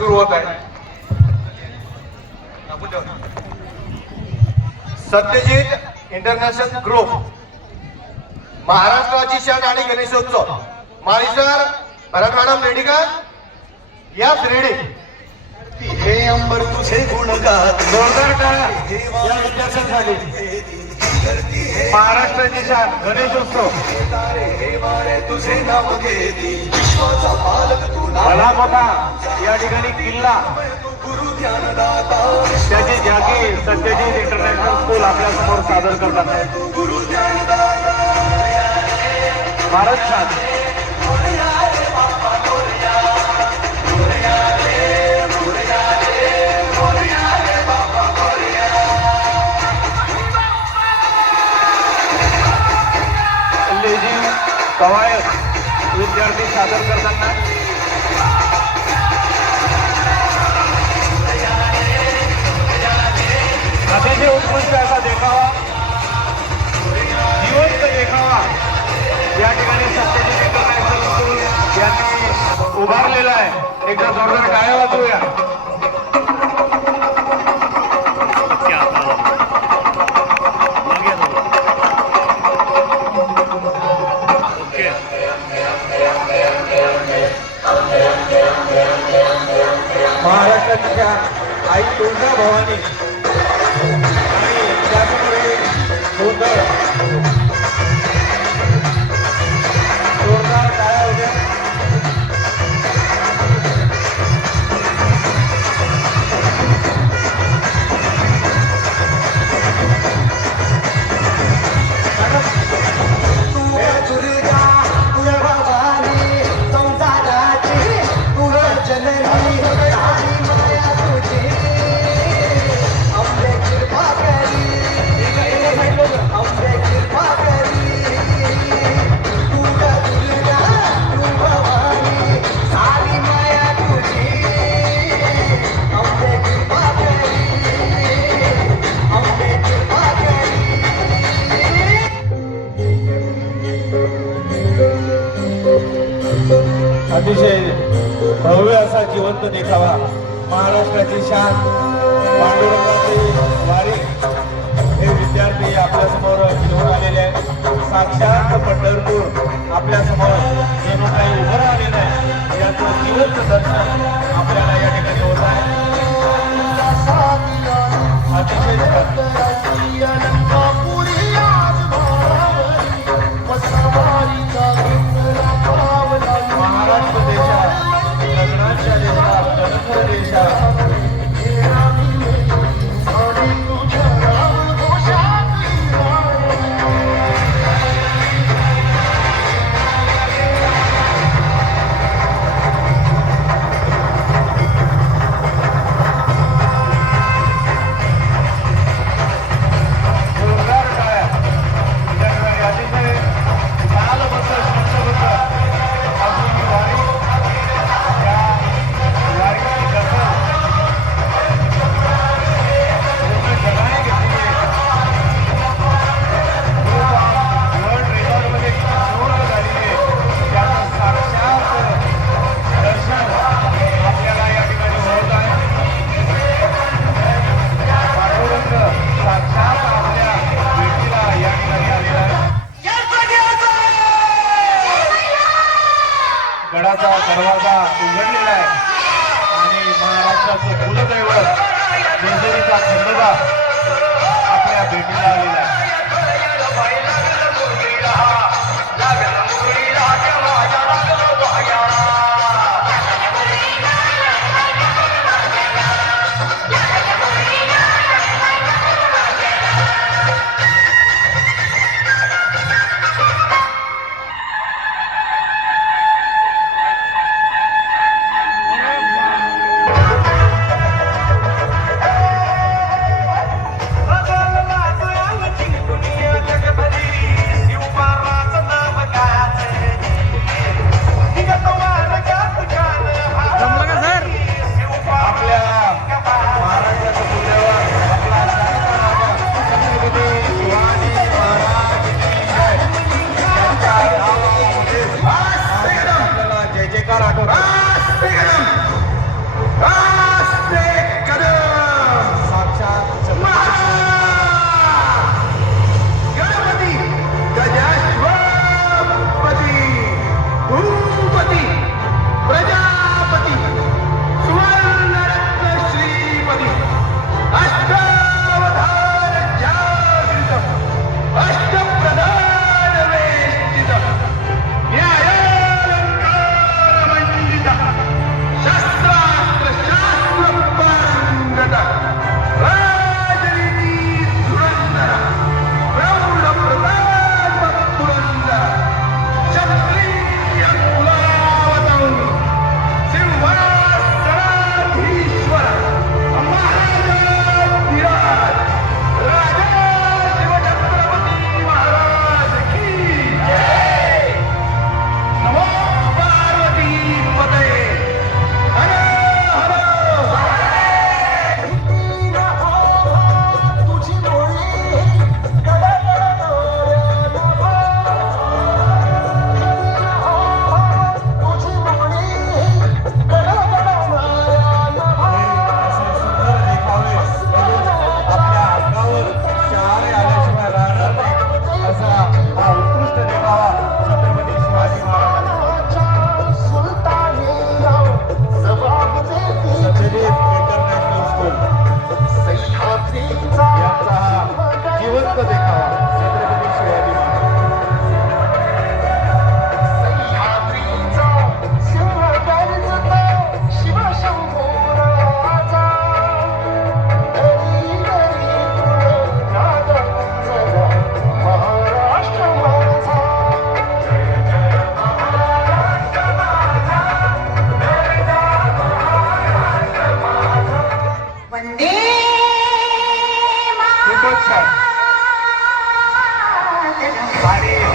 सुरू होत आहे. सत्यजित इंटरनॅशनल ग्रुप महाराष्ट्राची शान आणि गणेशोत्सव माळीसर भरत मॅडम रेडी का? याच रेडी. हे अंबर तुझे गुणगान जोरदार टाळ्या या विद्यार्थ्यांसाठी. महाराष्ट्राची शान गणेशोत्सव हे वारे तुझे नाव घेती विश्वाचा पालक तू भला मोठा या ठिकाणी किल्ला गुरु ध्यानदाता त्याची जागी सत्यजित इंटरनॅशनल स्कूल आपल्या समोर सादर करतात आहे. गुरु ध्यानदाता भारत शान लेझिम कवायत विद्यार्थी सादर करताना अतिशय उत्कृष्ट असा देखावा जिवंत देखावा या ठिकाणी सत्यजित इंटरनॅशनल स्कूल यांनी उभारलेला आहे. एकदा जोरदार टाळ्या वाजवूया. महाराष्ट्राच्या आई तुळजा भवानी आणि त्याचमुळे जोरदार टाळ्या होत्या. अतिशय भव्य असा जिवंत देखावा महाराष्ट्राची शान पांडुरंगाची वारी हे विद्यार्थी आपल्या समोर घेऊन आलेले आहेत. साक्षात पंढरपूर आपल्या समोर जणू काही उभं राहिलेलं आहे. याचं जिवंत दर्शन आपल्याला या ठिकाणी होत आहे. अतिशय महाराष्ट्र देशात लग्नाच्या देशात धनगर देशात गडाचा दरवाजा उघडलेला आहे आणि महाराष्ट्राचं कुलदैवत जेजुरीचा खंडोबा आपल्या भेटीला आलेला आहे. खूपच छान. आणि